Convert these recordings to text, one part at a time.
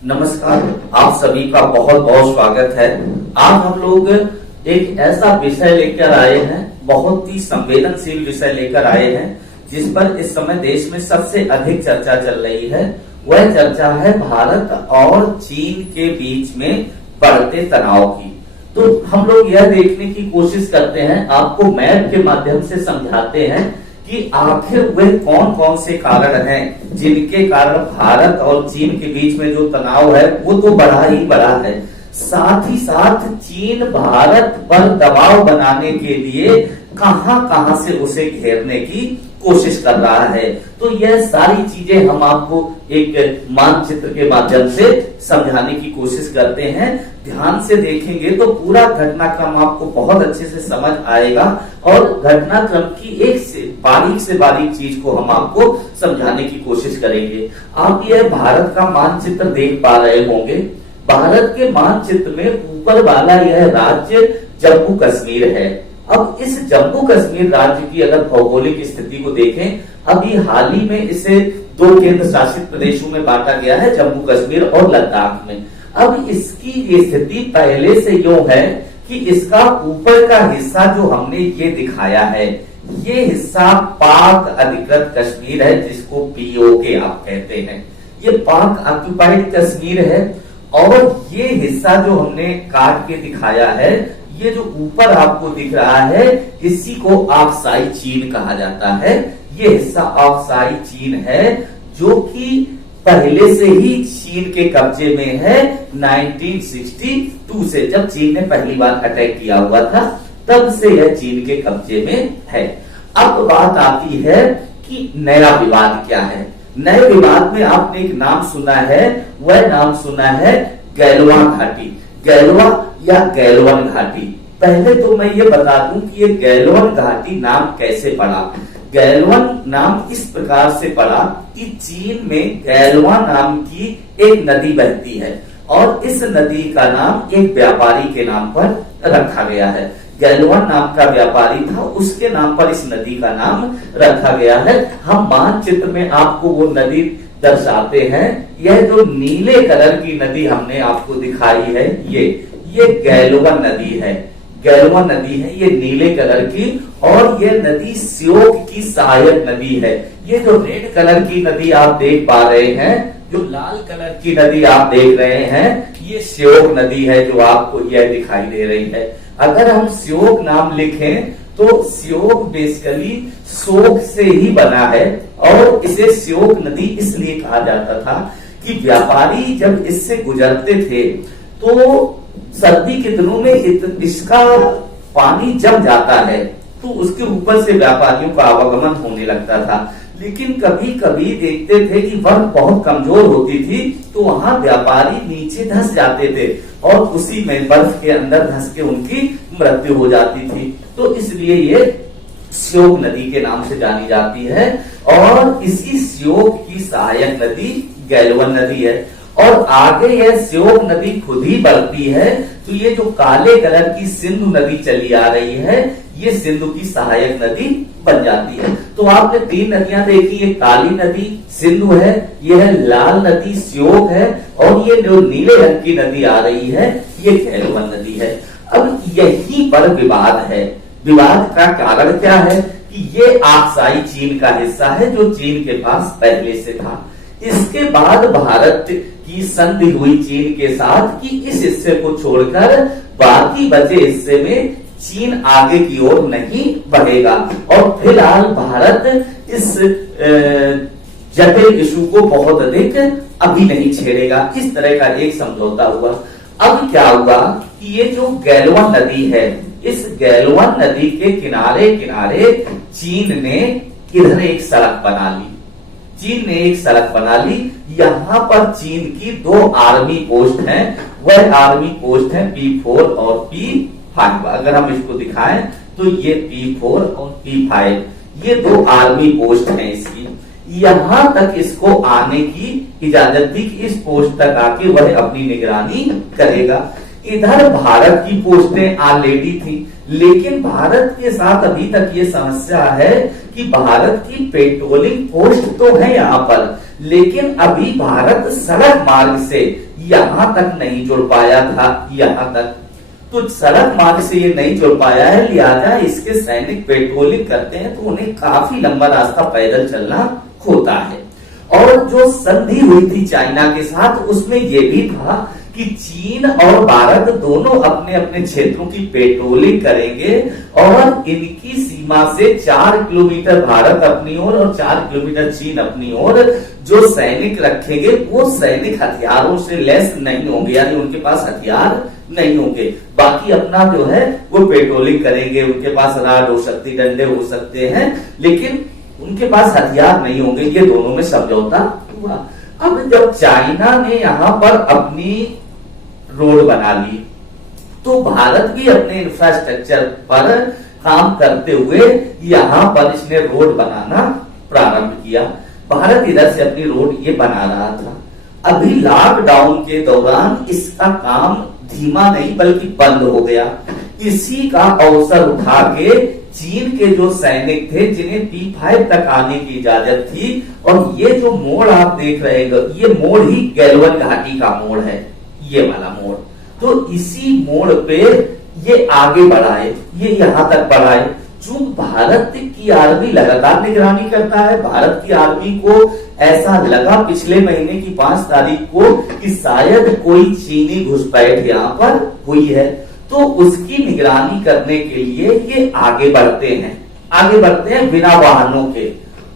नमस्कार। आप सभी का बहुत बहुत स्वागत है। आज हम लोग एक ऐसा विषय लेकर आए हैं, बहुत ही संवेदनशील विषय लेकर आए हैं, जिस पर इस समय देश में सबसे अधिक चर्चा चल रही है। वह चर्चा है भारत और चीन के बीच में बढ़ते तनाव की। तो हम लोग यह देखने की कोशिश करते हैं, आपको मैप के माध्यम से समझाते हैं कि आखिर वे कौन कौन से कारण हैं जिनके कारण भारत और चीन के बीच में जो तनाव है वो तो बढ़ा ही बढ़ा है। साथ ही साथ चीन भारत पर दबाव बनाने के लिए कहां कहां से उसे घेरने की कोशिश कर रहा है। तो यह सारी चीजें हम आपको एक मानचित्र के माध्यम से समझाने की कोशिश करते हैं। ध्यान से देखेंगे तो पूरा घटनाक्रम आपको बहुत अच्छे से समझ आएगा और घटनाक्रम की एक से बारीक चीज को हम आपको समझाने की कोशिश करेंगे। आप यह भारत का मानचित्र देख पा रहे होंगे। भारत के मानचित्र में ऊपर वाला यह राज्य जम्मू कश्मीर है। अब इस जम्मू कश्मीर राज्य की अगर भौगोलिक स्थिति को देखें, अभी हाल ही में इसे दो केंद्र शासित प्रदेशों में बांटा गया है, जम्मू कश्मीर और लद्दाख में। अब इसकी स्थिति पहले से यूं है कि इसका ऊपर का हिस्सा जो हमने ये दिखाया है, ये हिस्सा पाक अधिकृत कश्मीर है, जिसको पीओके आप कहते हैं। ये पाक ऑक्युपाइड कश्मीर है। और ये हिस्सा जो हमने काट के दिखाया है, ये जो ऊपर आपको दिख रहा है, इसी को ऑक्साई चीन कहा जाता है। ये हिस्सा ऑक्साई चीन है, जो कि पहले से ही चीन के कब्जे में है। 1962 से, जब चीन ने पहली बार अटैक किया हुआ था, तब से यह चीन के कब्जे में है। अब बात आती है कि नया विवाद क्या है। नए विवाद में आपने एक नाम सुना है, वह नाम सुना है गैलवान घाटी, गैलवा या गैलवन घाटी। पहले तो मैं ये बता दूं कि ये गैलवन घाटी नाम कैसे पड़ा। गैलवन नाम इस प्रकार से पड़ा कि चीन में गैलवा नाम की एक नदी बहती है और इस नदी का नाम एक व्यापारी के नाम पर रखा गया है। गैलवान नाम का व्यापारी था, उसके नाम पर इस नदी का नाम रखा गया है। हम मानचित्र में आपको वो नदी दर्शाते हैं। यह जो नीले कलर की नदी हमने आपको दिखाई है, ये गैलवन नदी है। गैलवन नदी है ये नीले कलर की, और ये नदी श्योक की सहायक नदी है। ये जो रेड कलर की नदी आप देख पा रहे हैं, जो लाल कलर की नदी आप देख रहे हैं, ये श्योक नदी है जो आपको यह दिखाई दे रही है। अगर हम श्योक नाम लिखें तो श्योक बेसिकली शोक से ही बना है, और इसे श्योक नदी इसलिए कहा जाता था कि व्यापारी जब इससे गुजरते थे तो सर्दी के दिनों में इसका पानी जम जाता है, तो उसके ऊपर से व्यापारियों का आवागमन होने लगता था। लेकिन कभी कभी देखते थे कि बर्फ बहुत कमजोर होती थी, तो वहां व्यापारी नीचे धंस जाते थे और उसी में बर्फ के अंदर धंस के उनकी मृत्यु हो जाती थी। तो इसलिए ये श्योक नदी के नाम से जानी जाती है, और इसी श्योक की सहायक नदी गैलवन नदी है। और आगे यह श्योक नदी खुद ही बढ़ती है, तो ये जो काले कलर की सिंधु नदी चली आ रही है, ये सिंधु की सहायक नदी बन जाती है। तो आपने तीन नदियां देखी, ये काली नदी सिंधु है, यह लाल नदी श्योक है, और ये जो नीले रंग की नदी आ रही है, ये गैलवन नदी है। अब यही पर विवाद है। विवाद का कारण क्या है कि ये ऑक्साई चीन का हिस्सा है, जो चीन के पास पहले से था। इसके बाद भारत की संधि हुई चीन के साथ कि इस हिस्से को छोड़कर बाकी बचे हिस्से में चीन आगे की ओर नहीं बढ़ेगा, और फिलहाल भारत इस जटिल इशू को बहुत अधिक अभी नहीं छेड़ेगा। इस तरह का एक समझौता हुआ। अब क्या हुआ कि ये जो गैलवन नदी है, इस गैलवन नदी के किनारे किनारे चीन ने इधर एक सड़क बना ली। चीन ने एक सड़क बना ली। यहाँ पर चीन की दो आर्मी पोस्ट हैं। वह आर्मी पोस्ट है P4 और P5। अगर हम इसको दिखाएं तो ये P4 और P5, ये दो आर्मी पोस्ट हैं इसकी। यहां तक इसको आने की इजाजत थी कि इस पोस्ट तक आके वह अपनी निगरानी करेगा। इधर भारत की पोस्टें ऑलरेडी थी, लेकिन भारत के साथ अभी तक ये समस्या है कि भारत की पेट्रोलिंग पोस्ट तो है यहाँ पर, लेकिन अभी भारत सड़क मार्ग से यहाँ तक नहीं जुड़ पाया था, यहाँ तक तो सड़क मार्ग से ये नहीं जुड़ पाया है, लिहाजा इसके सैनिक पेट्रोलिंग करते हैं तो उन्हें काफी लंबा रास्ता पैदल चलना होता है। और जो संधि हुई थी चाइना के साथ, उसमें ये भी था कि चीन और भारत दोनों अपने अपने क्षेत्रों की पेट्रोलिंग करेंगे और इनकी सीमा से 4 किलोमीटर भारत अपनी ओर और 4 किलोमीटर चीन अपनी ओर जो सैनिक रखेंगे वो सैनिक हथियारों से लैस नहीं होंगे, यानी उनके पास हथियार नहीं होंगे। बाकी अपना जो है वो पेट्रोलिंग करेंगे, उनके पास राड हो सकती, डंडे हो सकते हैं, लेकिन उनके पास हथियार नहीं होंगे। ये दोनों में समझौता हुआ। अब जब चाइना ने यहाँ पर अपनी रोड बना ली तो भारत भी अपने इंफ्रास्ट्रक्चर पर काम करते हुए यहाँ पर इसने रोड बनाना प्रारंभ किया। भारत इधर से अपनी रोड ये बना रहा था। अभी लॉकडाउन के दौरान इसका काम धीमा नहीं बल्कि बंद हो गया। इसी का अवसर उठा के चीन के जो सैनिक थे जिन्हें P5 तक आने की इजाजत थी, और ये जो मोड़ आप देख रहे हैं ये मोड़ ही गैलवन घाटी का मोड़ है, ये वाला मोड़। तो इसी मोड़ पे ये आगे बढ़ाए, ये यहां तक बढ़ाए। चूंकि भारत की आर्मी लगातार निगरानी करता है, भारत की आर्मी को ऐसा लगा पिछले महीने की 5 तारीख को कि शायद कोई चीनी घुसपैठ यहाँ पर हुई है, तो उसकी निगरानी करने के लिए ये आगे बढ़ते हैं बिना वाहनों के।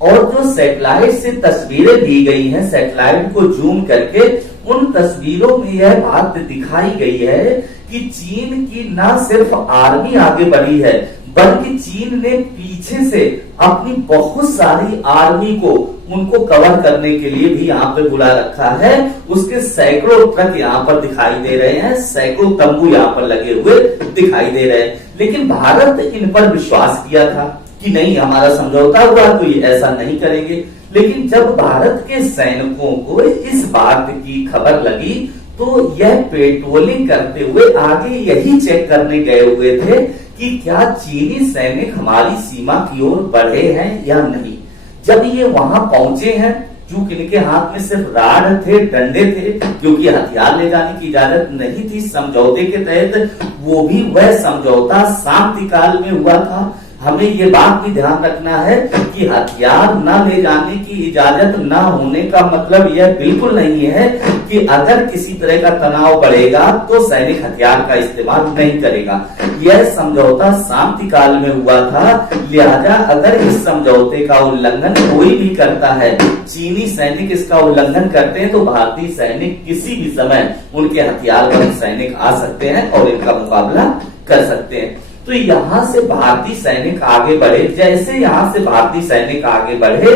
और जो सैटेलाइट से तस्वीरें दी गई हैं, सैटेलाइट को जूम करके उन तस्वीरों में यह बात दिखाई गई है कि चीन की न सिर्फ आर्मी आगे बढ़ी है बल्कि चीन ने पीछे से अपनी बहुत सारी आर्मी को उनको कवर करने के लिए भी यहाँ पे बुला रखा है। उसके सैकड़ों ट्रक यहाँ पर दिखाई दे रहे हैं, सैकड़ों तंबू यहाँ पर लगे हुए दिखाई दे रहे हैं। लेकिन भारत इन पर विश्वास किया था कि नहीं, हमारा समझौता हुआ तो ये ऐसा नहीं करेंगे। लेकिन जब भारत के सैनिकों को इस बात की खबर लगी तो यह पेट्रोलिंग करते हुए आगे यही चेक करने गए हुए थे कि क्या चीनी सैनिक हमारी सीमा की ओर बढ़े हैं या नहीं। जब ये वहां पहुंचे हैं, क्योंकि इनके हाथ में सिर्फ राड थे, डंडे थे, क्योंकि हथियार ले जाने की इजाजत नहीं थी समझौते के तहत, वो भी वह समझौता शांति काल में हुआ था। हमें ये बात भी ध्यान रखना है कि हथियार न ले जाने की इजाजत न होने का मतलब यह बिल्कुल नहीं है कि अगर किसी तरह का तनाव बढ़ेगा तो सैनिक हथियार का इस्तेमाल नहीं करेगा। यह समझौता शांति काल में हुआ था, लिहाजा अगर इस समझौते का उल्लंघन कोई भी करता है, चीनी सैनिक इसका उल्लंघन करते हैं, तो भारतीय सैनिक किसी भी समय उनके हथियार पर सैनिक आ सकते हैं और इनका मुकाबला कर सकते हैं। तो यहाँ से भारतीय सैनिक आगे बढ़े। जैसे यहाँ से भारतीय सैनिक आगे बढ़े,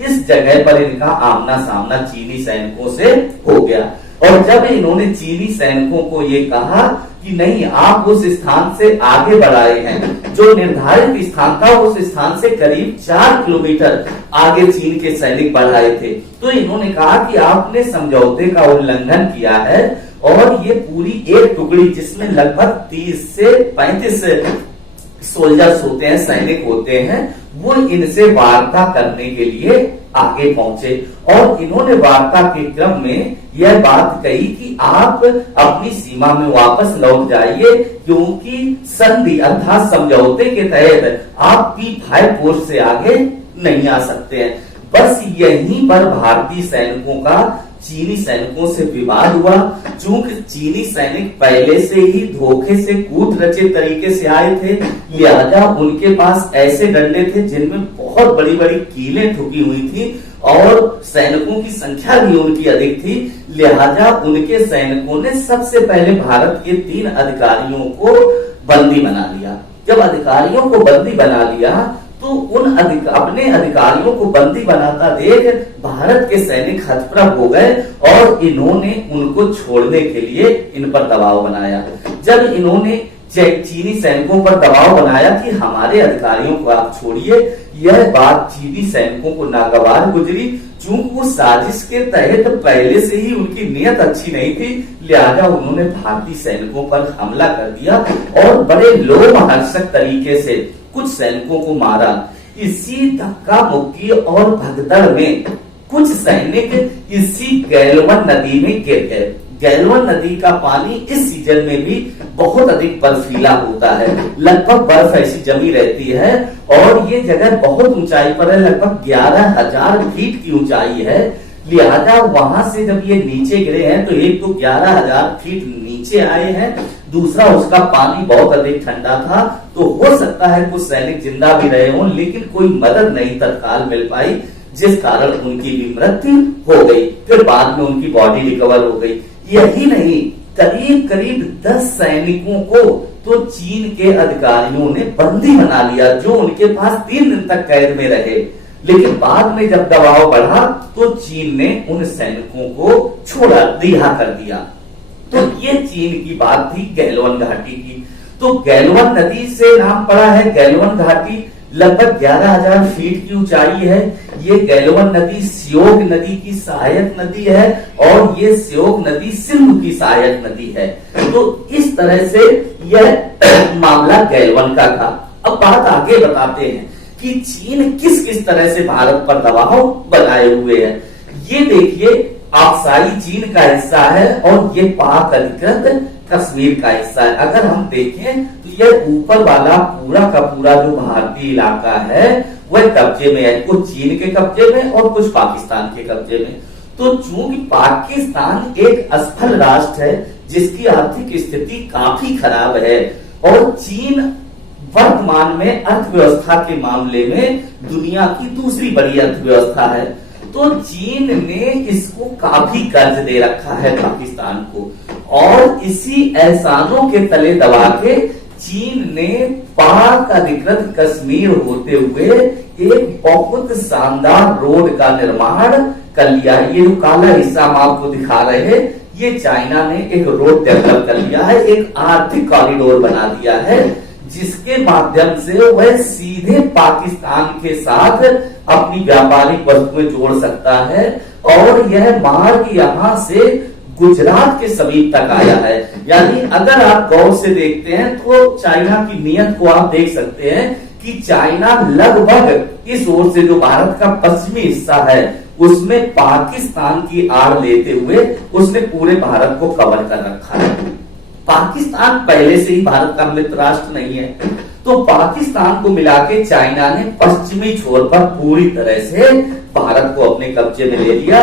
इस जगह पर इनका आमना सामना चीनी सैनिकों से हो गया। और जब इन्होंने चीनी सैनिकों को ये कहा कि नहीं, आप उस स्थान से आगे बढ़ाए हैं, जो निर्धारित स्थान था उस स्थान से करीब 4 किलोमीटर आगे चीन के सैनिक बढ़ाए थे, तो इन्होंने कहा कि आपने समझौते का उल्लंघन किया है और ये पूरी एक टुकड़ी जिसमें लगभग 30 से 35 सोल्जर्स होते हैं, सैनिक होते हैं, वो इनसे वार्ता करने के लिए आगे पहुंचे। और इन्होंने वार्ता के क्रम में यह बात कही कि आप अपनी सीमा में वापस लौट जाइए, क्योंकि संधि अर्थात समझौते के तहत आप P5 पोस्ट से आगे नहीं आ सकते हैं। बस यहीं पर भारतीय सैनिकों का चीनी सैनिकों से विवाद हुआ। चूंकि चीनी सैनिक पहले से ही धोखे से कूट रचे तरीके से आए थे, लिहाजा उनके पास ऐसे डंडे थे जिनमें बहुत बड़ी बड़ी कीलें ठुकी हुई थी और सैनिकों की संख्या भी उनकी अधिक थी। लिहाजा उनके सैनिकों ने सबसे पहले भारत के 3 अधिकारियों को बंदी बना लिया। जब अधिकारियों को बंदी बना लिया तो उन अपने अधिकारियों को बंदी बनाता देख भारत के सैनिक हतप्रभ हो गए और इन्होंने उनको छोड़ने के लिए इन पर दबाव बनाया। जब इन्होंने चीनी सैनिकों पर दबाव बनाया कि हमारे अधिकारियों को आप छोड़िए, यह बात चीनी सैनिकों को नागवार गुजरी। चूंकि वो साजिश के तहत पहले से ही उनकी नीयत अच्छी नहीं थी, लिहाजा उन्होंने भारतीय सैनिकों पर हमला कर दिया और बड़े लोमहर्षक तरीके से कुछ सैनिकों को मारा। इसी धक्का मुक्की और भगदड़ में कुछ सैनिक इसी गैलवन नदी में गिर गए। गैलवन नदी का पानी इस सीजन में भी बहुत अधिक बर्फीला होता है। लगभग बर्फ ऐसी जमी रहती है और ये जगह बहुत ऊंचाई पर है, लगभग 11,000 फीट की ऊंचाई है। लिहाजा वहां से जब ये नीचे गिरे हैं तो एक तो 11,000 फीट नीचे आए हैं, दूसरा उसका पानी बहुत अधिक ठंडा था, तो हो सकता है कुछ सैनिक जिंदा भी रहे हों, लेकिन कोई मदद नहीं तत्काल मिल पाई, जिस कारण उनकी भी मृत्यु हो गई। फिर बाद में उनकी बॉडी रिकवर हो गई। यही नहीं, करीब करीब 10 सैनिकों को तो चीन के अधिकारियों ने बंदी बना लिया, जो उनके पास 3 दिन तक कैद में रहे। लेकिन बाद में जब दबाव बढ़ा तो चीन ने उन सैनिकों को छोड़ा, रिहा कर दिया। तो ये चीन की बात थी गैलवन घाटी की। तो गैलवन नदी से नाम पड़ा है गैलवन घाटी, लगभग 11,000 फीट की ऊंचाई है। ये गैलवन नदी श्योक नदी की सहायक नदी है और ये श्योक नदी सिंधु की सहायक नदी है। तो इस तरह से यह मामला गैलवन का था। अब बात आगे बताते हैं कि चीन किस किस तरह से भारत पर दबाव बनाए हुए है। ये देखिए, अक्साई चीन का हिस्सा है और ये पाक अधिकृत कश्मीर का हिस्सा है। अगर हम देखें तो यह ऊपर वाला पूरा का पूरा जो भारतीय इलाका है वह कब्जे में है, कुछ चीन के कब्जे में और कुछ पाकिस्तान के कब्जे में। तो चूंकि पाकिस्तान एक असफल राष्ट्र है जिसकी आर्थिक स्थिति काफी खराब है और चीन वर्तमान में अर्थव्यवस्था के मामले में दुनिया की दूसरी बड़ी अर्थव्यवस्था है, तो चीन ने इसको काफी कर्ज दे रखा है पाकिस्तान को, और इसी एहसानों के तले दबा के चीन ने पाक अधिकृत कश्मीर होते हुए एक बहुत शानदार रोड का निर्माण कर लिया है। ये जो काला हिस्सा हम आपको दिखा रहे हैं, ये चाइना ने एक रोड डेवलप कर लिया है, एक आर्थिक कॉरिडोर बना दिया है, जिसके माध्यम से वह सीधे पाकिस्तान के साथ अपनी व्यापारिक वस्तुएं जोड़ सकता है। और यह मार्ग यहां से गुजरात के समीप तक आया है। यानी अगर आप गौर से देखते हैं तो चाइना की नीयत को आप देख सकते हैं कि चाइना लगभग इस ओर से जो भारत का पश्चिमी हिस्सा है उसमें पाकिस्तान की आड़ लेते हुए उसने पूरे भारत को कवर कर रखा है। पाकिस्तान पहले से ही भारत का मित्र राष्ट्र नहीं है, तो पाकिस्तान को मिला के चाइना ने पश्चिमी छोर पर पूरी तरह से भारत को अपने कब्जे में ले लिया।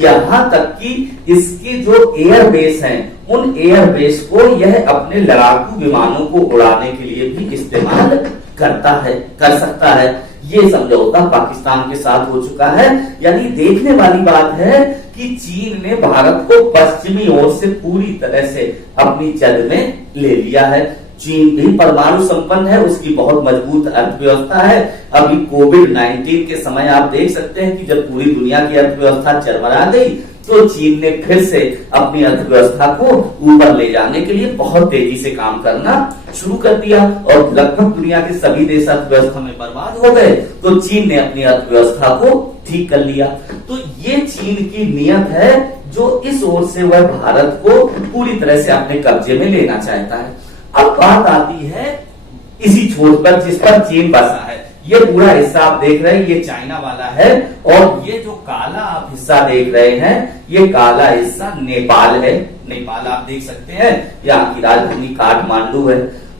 यहां तक कि इसके जो एयरबेस हैं उन एयरबेस को यह अपने लड़ाकू विमानों को उड़ाने के लिए भी इस्तेमाल कर सकता है। ये समझौता पाकिस्तान के साथ हो चुका है। यानी देखने वाली बात है कि चीन ने भारत को पश्चिमी ओर से पूरी तरह से अपनी जद में ले लिया है। चीन भी परमाणु संपन्न है, उसकी बहुत मजबूत अर्थव्यवस्था है। अभी कोविड-19 के समय आप देख सकते हैं कि जब पूरी दुनिया की अर्थव्यवस्था चरमरा गई तो चीन ने फिर से अपनी अर्थव्यवस्था को ऊपर ले जाने के लिए बहुत तेजी से काम करना शुरू कर दिया और लगभग दुनिया के सभी देश अर्थव्यवस्था में बर्बाद हो गए, तो चीन ने अपनी अर्थव्यवस्था को ठीक कर लिया। तो ये चीन की नीयत है जो इस ओर से वह भारत को पूरी तरह से अपने कब्जे में लेना चाहता है। अब बात आती है इसी छोर पर जिस पर चीन बसा है। ये पूरा हिस्सा आप देख रहे हैं, ये चाइना वाला है, और ये जो काला आप हिस्सा देख रहे हैं ये काला हिस्सा नेपाल है। नेपाल आप देख सकते हैं, यहाँ की राजधानी काठमांडू है।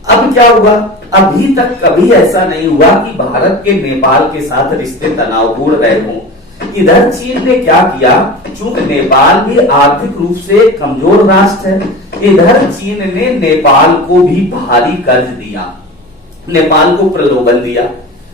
अब क्या हुआ, अभी तक कभी ऐसा नहीं हुआ कि भारत के नेपाल के साथ रिश्ते तनावपूर्ण रहे हों। इधर चीन ने क्या किया, चूंकि नेपाल भी आर्थिक रूप से कमजोर राष्ट्र है, इधर चीन ने नेपाल को भी भारी कर्ज दिया, नेपाल को प्रलोभन दिया।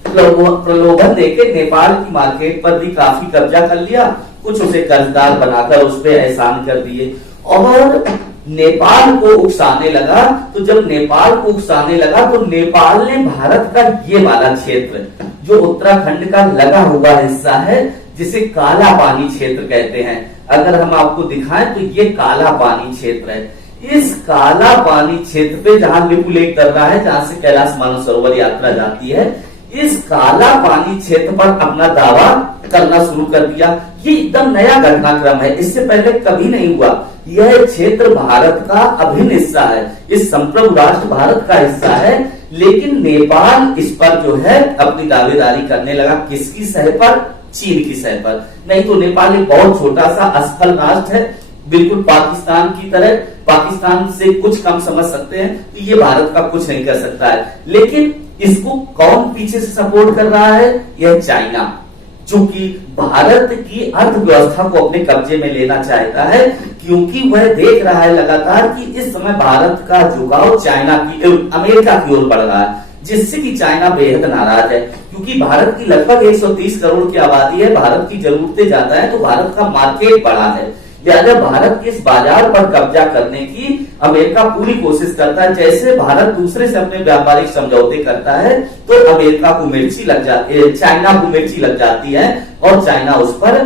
प्रलोभन देके नेपाल की मार्केट पर भी काफी कब्जा कर लिया, कुछ उसे कर्जदार बनाकर उस पर एहसान कर दिए और नेपाल को उकसाने लगा। तो जब नेपाल को उकसाने लगा तो नेपाल ने भारत का ये वाला क्षेत्र जो उत्तराखंड का लगा हुआ हिस्सा है, जिसे काला पानी क्षेत्र कहते हैं, अगर हम आपको दिखाएं तो ये काला पानी क्षेत्र है। इस काला पानी क्षेत्र पे जहां लिपु लेक कर रहा है, जहां से कैलाश मानसरोवर यात्रा जाती है, इस काला पानी क्षेत्र पर अपना दावा करना शुरू कर दिया। ये एकदम नया घटनाक्रम है, इससे पहले कभी नहीं हुआ। यह क्षेत्र भारत का अभिन्न हिस्सा है, इस संप्रभु राष्ट्र भारत का हिस्सा है, लेकिन नेपाल इस पर जो है अपनी दावेदारी करने लगा। किसकी सह पर? चीन की सह पर। नहीं तो नेपाल एक बहुत छोटा सा असफल राष्ट्र है, बिल्कुल पाकिस्तान की तरह, पाकिस्तान से कुछ कम समझ सकते हैं, तो ये भारत का कुछ नहीं कर सकता है। लेकिन इसको कौन पीछे से सपोर्ट कर रहा है? यह चाइना, चूंकि भारत की अर्थव्यवस्था को अपने कब्जे में लेना चाहता है, क्योंकि वह देख रहा है लगातार कि इस समय भारत का झुकाव चाइना की, अमेरिका की ओर बढ़ रहा है, जिससे कि चाइना बेहद नाराज है। क्योंकि भारत की लगभग 130 करोड़ की आबादी है, भारत की जरूरतें ज्यादा है, तो भारत का मार्केट बड़ा है, लिहाजा भारत के इस बाजार पर कब्जा करने की अमेरिका पूरी कोशिश करता है। जैसे भारत दूसरे से अपने व्यापारिक समझौते करता है, तो अमेरिका को मिर्ची लग जाती है, चाइना को मिर्ची लग जाती है, और चाइना उस पर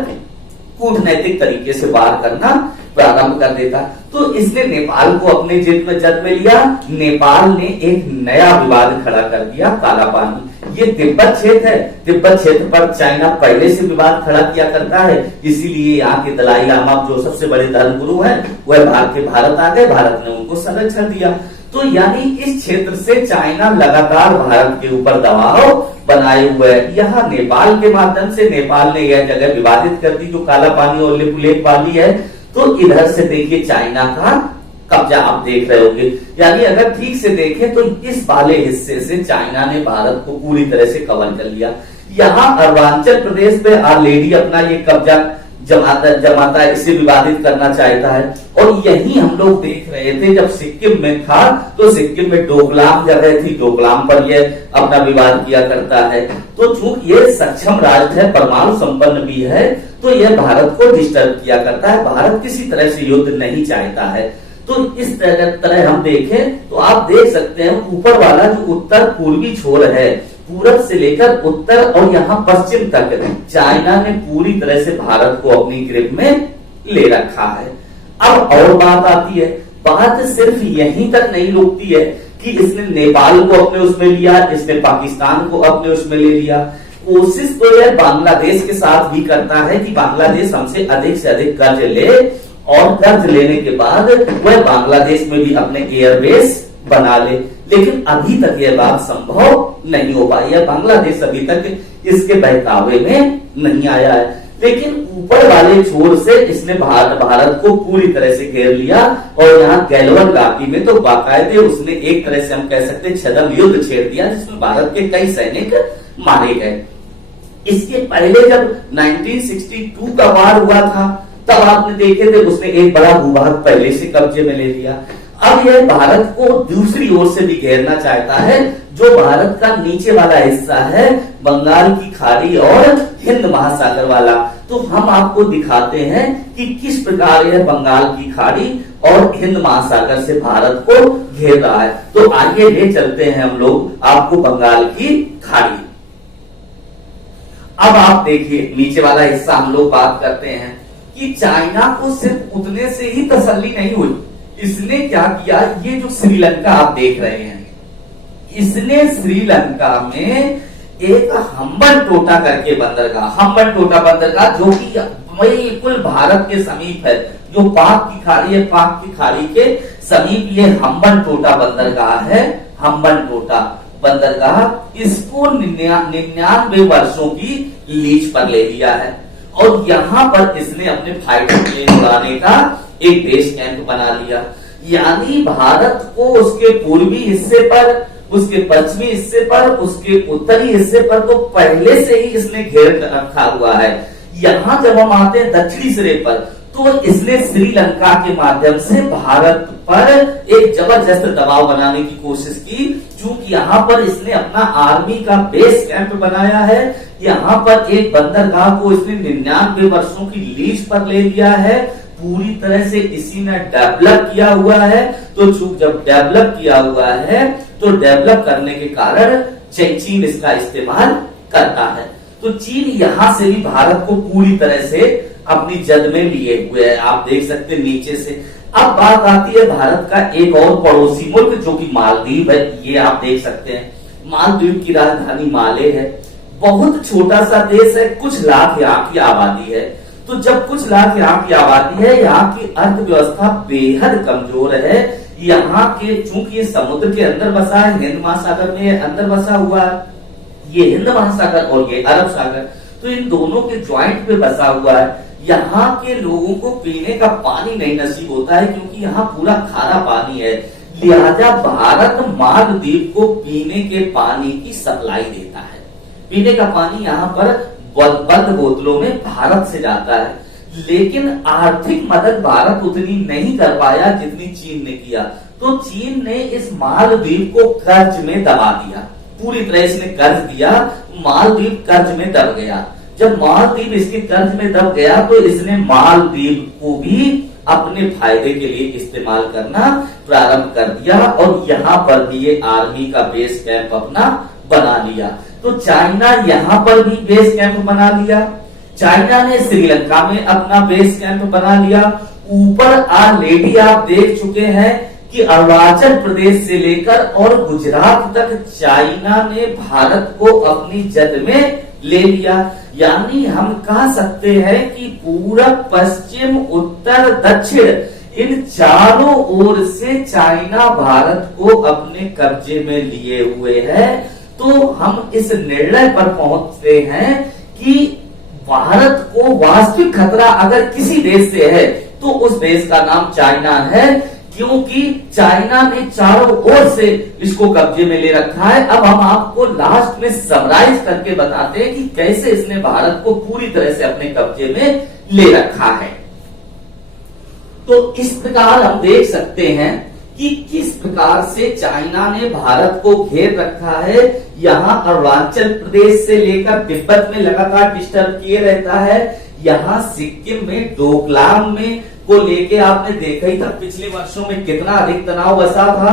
कूटनैतिक तरीके से वार करना प्रारंभ कर देता। तो इसने नेपाल को अपने जद में लिया। नेपाल ने एक नया विवाद खड़ा कर दिया, काला पानी। ये तिब्बत क्षेत्र है, तिब्बत क्षेत्र पर चाइना पहले से विवाद खड़ा किया करता है, इसीलिए यहाँ के दलाई लामा जो सबसे बड़े धर्मगुरु हैं, वह भारत आ गए, भारत ने उनको संरक्षण दिया। तो यानी इस क्षेत्र से चाइना लगातार भारत के ऊपर दबाव बनाए हुए है। यहाँ नेपाल के माध्यम से नेपाल ने यह जगह विवादित कर दी जो काला पानी और लेपुलेख वाली है। तो इधर से देखिए चाइना का कब्जा आप देख रहे होंगे, यानी अगर ठीक से देखें तो इस वाले हिस्से से चाइना ने भारत को पूरी तरह से कवर कर लिया। यहाँ अरुणाचल प्रदेश पे ऑलरेडी अपना ये कब्जा जमाता है, इसे विवादित करना चाहता है। और यही हम लोग देख रहे थे जब सिक्किम में था, तो सिक्किम में डोकलाम जगह थी, डोकलाम पर यह अपना विवाद किया करता है। तो चूंकि ये सक्षम राज्य है, परमाणु संपन्न भी है, तो यह भारत को डिस्टर्ब किया करता है। भारत किसी तरह से युद्ध नहीं चाहता है। तो इस तरह हम देखें तो आप देख सकते हैं ऊपर वाला जो उत्तर पूर्वी छोर है, पूरब से लेकर उत्तर और यहाँ पश्चिम तक चाइना ने पूरी तरह से भारत को अपनी ग्रिप में ले रखा है। अब और बात आती है, बात सिर्फ यहीं तक नहीं रुकती है कि इसने नेपाल को अपने उसमें लिया, इसने पाकिस्तान को अपने उसमें ले लिया। कोशिश तो यह बांग्लादेश के साथ भी करता है कि बांग्लादेश हमसे अधिक से अधिक कर्ज ले, और कर्ज लेने के बाद वह बांग्लादेश में भी अपने एयरबेस बना ले। लेकिन अभी तक यह बात संभव नहीं हो पाई है, बांग्लादेश अभी तक इसके बहकावे में नहीं आया है। लेकिन ऊपर वाले छोर से इसने भारत को पूरी तरह से घेर लिया, और यहाँ गैलवन घाटी में तो बाकायदे उसने एक तरह से हम कह सकते हैं छद्म युद्ध छेड़ दिया, जिसमें भारत के कई सैनिक मारे गए। इसके पहले जब 1962 का वार हुआ था, तब आपने देखे थे उसने एक बड़ा भूभाग पहले से कब्जे में ले लिया। अब यह भारत को दूसरी ओर से भी घेरना चाहता है, जो भारत का नीचे वाला हिस्सा है, बंगाल की खाड़ी और हिंद महासागर वाला। तो हम आपको दिखाते हैं कि किस प्रकार यह बंगाल की खाड़ी और हिंद महासागर से भारत को घेर रहा है। तो आइए ले चलते हैं हम लोग आपको बंगाल की खाड़ी। अब आप देखिए नीचे वाला हिस्सा हम लोग बात करते हैं कि चाइना को सिर्फ उतने से ही तसल्ली नहीं हुई, इसने क्या किया, ये जो श्रीलंका आप देख रहे हैं, इसने श्रीलंका में एक हम्बनटोटा करके बंदरगाह, हम्बनटोटा बंदरगाह जो कि बिल्कुल भारत के समीप है, जो पाक की खाड़ी है, पाक की खाड़ी के समीप ये हम्बनटोटा बंदरगाह है। हम्बनटोटा बंदरगाह, इसको 99 वर्षों की लीज पर ले लिया है, और यहाँ पर इसने अपने फाइटर प्लेन उड़ाने का एक बेस कैंप बना लिया। यानी भारत को उसके पूर्वी हिस्से पर, उसके पश्चिमी हिस्से पर, उसके उत्तरी हिस्से पर तो पहले से ही इसने घेर रखा हुआ है। यहाँ जब हम आते हैं दक्षिणी सिरे पर, तो इसने श्रीलंका के माध्यम से भारत पर एक जबरदस्त दबाव बनाने की कोशिश की। चूंकि यहाँ पर इसने अपना आर्मी का बेस कैंप बनाया है, यहाँ पर एक बंदरगाह को इसने 99 वर्षों की लीज पर ले लिया है, पूरी तरह से इसी ने डेवलप किया हुआ है। तो चूंकि जब डेवलप किया हुआ है, तो डेवलप करने के कारण चीन इसका इस्तेमाल करता है। तो चीन यहाँ से भी भारत को पूरी तरह से अपनी जद में लिए हुए है, आप देख सकते हैं नीचे से। अब बात आती है भारत का एक और पड़ोसी मुल्क जो कि मालदीव है, ये आप देख सकते हैं। मालदीव की राजधानी माले है, बहुत छोटा सा देश है, कुछ लाख यहाँ की आबादी है। तो जब कुछ लाख यहाँ की आबादी है, यहाँ की अर्थव्यवस्था बेहद कमजोर है। यहाँ के चूंकि समुद्र के अंदर बसा है, हिंद महासागर में अंदर बसा हुआ है, ये हिंद महासागर और ये अरब सागर, तो इन दोनों के ज्वाइंट पे बसा हुआ है। यहाँ के लोगों को पीने का पानी नहीं नसीब होता है, क्योंकि यहाँ पूरा खारा पानी है। लिहाजा भारत मालदीव को पीने के पानी की सप्लाई देता है। पीने का पानी यहाँ पर बंद बोतलों में भारत से जाता है, लेकिन आर्थिक मदद भारत उतनी नहीं कर पाया जितनी चीन ने किया। तो चीन ने इस मालदीव को कर्ज में दबा दिया, पूरी तरह इसने कर्ज दिया, मालदीव कर्ज में दब गया। जब मालदीव इसके कर्ज में दब गया तो इसने मालदीव को भी अपने फायदे के लिए इस्तेमाल करना प्रारंभ कर दिया और यहाँ पर भी ये आर्मी का बेस कैंप अपना बना लिया। तो चाइना यहाँ पर भी बेस कैंप बना लिया, चाइना ने श्रीलंका में अपना बेस कैंप बना लिया। ऊपर ऑलरेडी आप देख चुके हैं कि अरुणाचल प्रदेश से लेकर और गुजरात तक चाइना ने भारत को अपनी जद में ले लिया। यानी हम कह सकते हैं कि पूरब पश्चिम उत्तर दक्षिण इन चारों ओर से चाइना भारत को अपने कब्जे में लिए हुए है। तो हम इस निर्णय पर पहुंचते हैं कि भारत को वास्तविक खतरा अगर किसी देश से है तो उस देश का नाम चाइना है, क्योंकि चाइना ने चारों ओर से इसको कब्जे में ले रखा है। अब हम आपको लास्ट में समराइज करके बताते हैं कि कैसे इसने भारत को पूरी तरह से अपने कब्जे में ले रखा है। तो इस प्रकार हम देख सकते हैं कि किस प्रकार से चाइना ने भारत को घेर रखा है। यहाँ अरुणाचल प्रदेश से लेकर तिब्बत में लगातार डिस्टर्ब किए रहता है। यहाँ सिक्किम में डोकलाम में को लेके आपने देखा ही था पिछले वर्षों में कितना अधिक तनाव बसा था,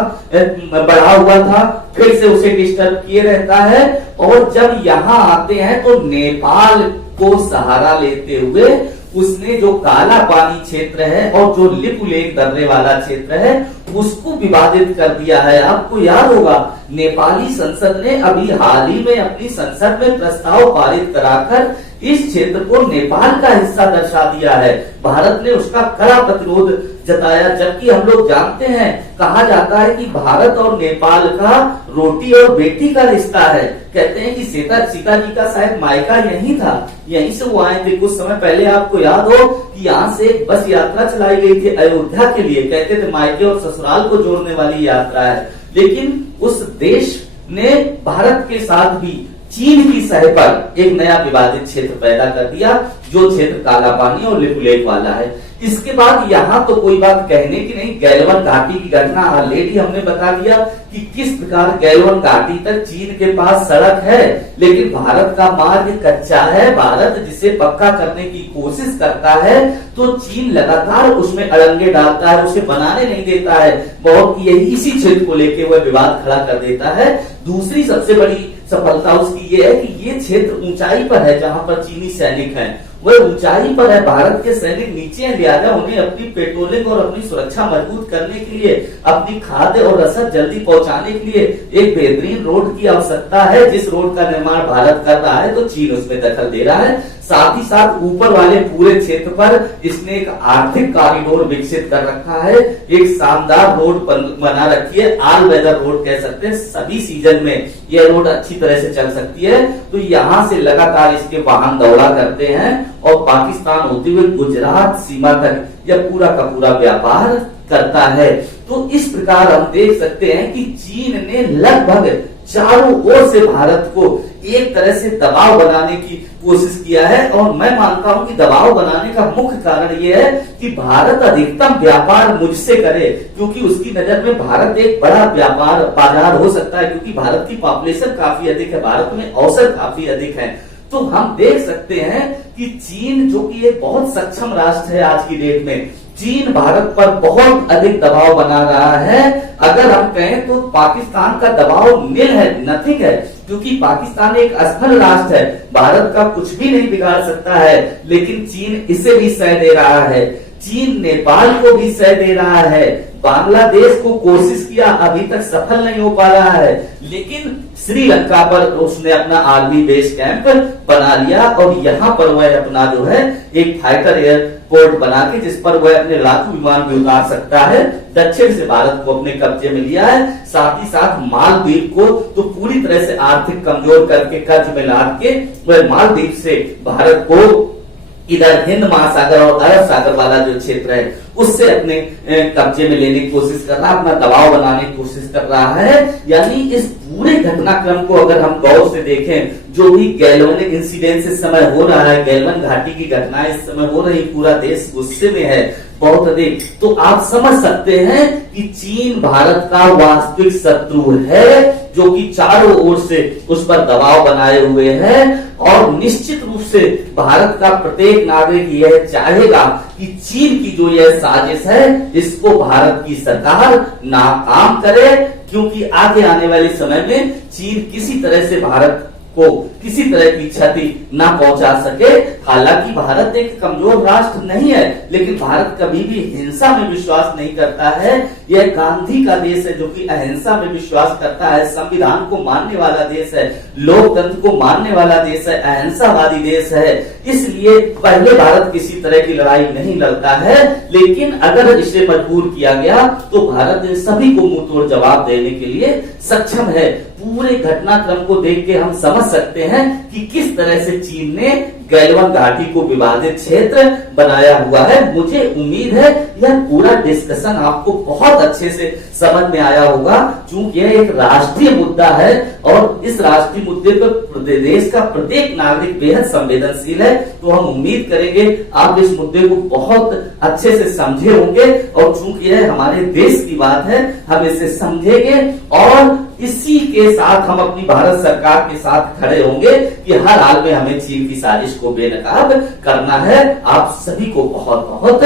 बढ़ा हुआ था, फिर से उसे डिस्टर्ब किए रहता है। और जब यहाँ आते हैं तो नेपाल को सहारा लेते हुए उसने जो काला पानी क्षेत्र है और जो लिपुलेख दर्रे वाला क्षेत्र है उसको विवादित कर दिया है। आपको याद होगा नेपाली संसद ने अभी हाल ही में अपनी संसद में प्रस्ताव पारित कराकर इस क्षेत्र को नेपाल का हिस्सा दर्शा दिया है। भारत ने उसका कड़ा प्रतिरोध जताया, जबकि हम लोग जानते हैं, कहा जाता है कि भारत और नेपाल का रोटी और बेटी का रिश्ता है। कहते हैं कि सीता जी का शायद मायका यही था, यहीं से वो आए थे। कुछ समय पहले आपको याद हो कि यहाँ से एक बस यात्रा चलाई गई थी अयोध्या के लिए, कहते थे मायके और ससुराल को जोड़ने वाली यात्रा है। लेकिन उस देश ने भारत के साथ भी चीन की सह पर एक नया विवादित क्षेत्र पैदा कर दिया, जो क्षेत्र काला पानी और लिपुलेख वाला है। इसके बाद यहाँ तो कोई बात कहने की नहीं, गैलवन घाटी की घटना ऑलरेडी हमने बता दिया कि किस प्रकार गैलवन घाटी तक चीन के पास सड़क है, लेकिन भारत का मार्ग कच्चा है। भारत जिसे पक्का करने की कोशिश करता है तो चीन लगातार उसमें अड़ंगे डालता है, उसे बनाने नहीं देता है। बहुत यही इसी क्षेत्र को लेकर वह विवाद खड़ा कर देता है। दूसरी सबसे बड़ी सफलता उसकी ये है कि ये क्षेत्र ऊंचाई पर है, जहां पर चीनी सैनिक हैं वह ऊंचाई पर है। भारत के सैनिक नीचे हैं, लिहाजा उन्हें अपनी पेट्रोलिंग और अपनी सुरक्षा मजबूत करने के लिए, अपनी खाद्य और रसद जल्दी पहुंचाने के लिए एक बेहतरीन रोड की आवश्यकता है, जिस रोड का निर्माण भारत कर रहा है तो चीन उसमें दखल दे रहा है। साथ ही साथ ऊपर वाले पूरे क्षेत्र पर इसने एक आर्थिक कॉरिडोर विकसित कर रखा है, एक शानदार रोड बना रखी है, ऑल वेदर रोड कह सकते हैं। सभी सीजन में यह रोड अच्छी तरह से चल सकती है। तो यहाँ से लगातार इसके वाहन दौड़ा करते हैं और पाकिस्तान होते हुए गुजरात सीमा तक यह पूरा का पूरा व्यापार करता है। तो इस प्रकार हम देख सकते हैं कि चीन ने लगभग चारों ओर से भारत को एक तरह से दबाव बनाने की कोशिश किया है। और मैं मानता हूं कि दबाव बनाने का मुख्य कारण यह है कि भारत अधिकतम व्यापार मुझसे करे, क्योंकि उसकी नजर में भारत एक बड़ा व्यापार बाजार हो सकता है, क्योंकि भारत की पॉपुलेशन काफी अधिक है, भारत में अवसर काफी अधिक है। तो हम देख सकते हैं कि चीन जो कि एक बहुत सक्षम राष्ट्र है आज की डेट में, चीन भारत पर बहुत अधिक दबाव बना रहा है। अगर हम कहें तो पाकिस्तान का दबाव नील है, नथिंग है, क्योंकि पाकिस्तान एक असफल राष्ट्र है, भारत का कुछ भी नहीं बिगाड़ सकता है। लेकिन चीन इसे भी सह दे रहा है, चीन नेपाल को भी सह दे रहा है, बांग्लादेश को कोशिश किया, अभी तक सफल नहीं हो पा रहा है। लेकिन श्रीलंका पर उसने अपना आर्मी बेस कैंप बना लिया और यहाँ पर वह अपना जो है एक फाइटर एयरपोर्ट बना के जिस पर वह अपने लड़ाकू विमान भी उतार सकता है, दक्षिण से भारत को अपने कब्जे में लिया है। साथ ही साथ मालदीव को तो पूरी तरह से आर्थिक कमजोर करके कर्ज में लाद के वह मालदीव से भारत को इधर हिंद महासागर और अरब सागर वाला जो क्षेत्र है उससे अपने कब्जे में लेने की कोशिश कर रहा है, अपना दबाव बनाने की कोशिश कर रहा है। यानी इस पूरे घटनाक्रम को अगर हम गौर से देखें, जो भी गैल्वनिक इंसिडेंस इस समय हो रहा है, गैल्वन घाटी की घटनाएं इस समय हो रही, पूरा देश गुस्से में है बहुत अधिक, तो आप समझ सकते हैं कि चीन भारत का वास्तविक शत्रु है, जो कि चारों ओर से उस पर दबाव बनाए हुए है। और निश्चित रूप से भारत का प्रत्येक नागरिक यह चाहेगा कि चीन की जो यह साजिश है इसको भारत की सरकार नाकाम करे, क्योंकि आगे आने वाले समय में चीन किसी तरह से भारत को किसी तरह की क्षति ना पहुंचा सके। हालांकि भारत एक कमजोर राष्ट्र नहीं है, लेकिन भारत कभी भी हिंसा में विश्वास नहीं करता है। यह गांधी का देश है जो कि अहिंसा में विश्वास करता है, संविधान को मानने वाला देश है, लोकतंत्र को मानने वाला देश है, अहिंसावादी देश है। इसलिए पहले भारत किसी तरह की लड़ाई नहीं लड़ता है, लेकिन अगर इसे मजबूर किया गया तो भारत इन सभी को मुंह तोड़ जवाब देने के लिए सक्षम है। पूरे घटनाक्रम को देख के हम समझ सकते हैं कि किस तरह से चीन ने गैल्वन घाटी को विवादित क्षेत्र बनाया हुआ है। मुझे उम्मीद है यह पूरा डिस्कशन आपको बहुत अच्छे से समझ में आया होगा, क्योंकि यह एक राष्ट्रीय मुद्दा है और इस राष्ट्रीय मुद्दे पर देश का प्रत्येक नागरिक बेहद संवेदनशील है। तो हम उम्मीद करेंगे आप इस मुद्दे को बहुत अच्छे से समझे होंगे, और चूंकि यह हमारे देश की बात है हम इसे समझेंगे और इसी के साथ हम अपनी भारत सरकार के साथ खड़े होंगे कि हर हाल में हमें चीन की साजिश को बेनकाब करना है। आप सभी को बहुत बहुत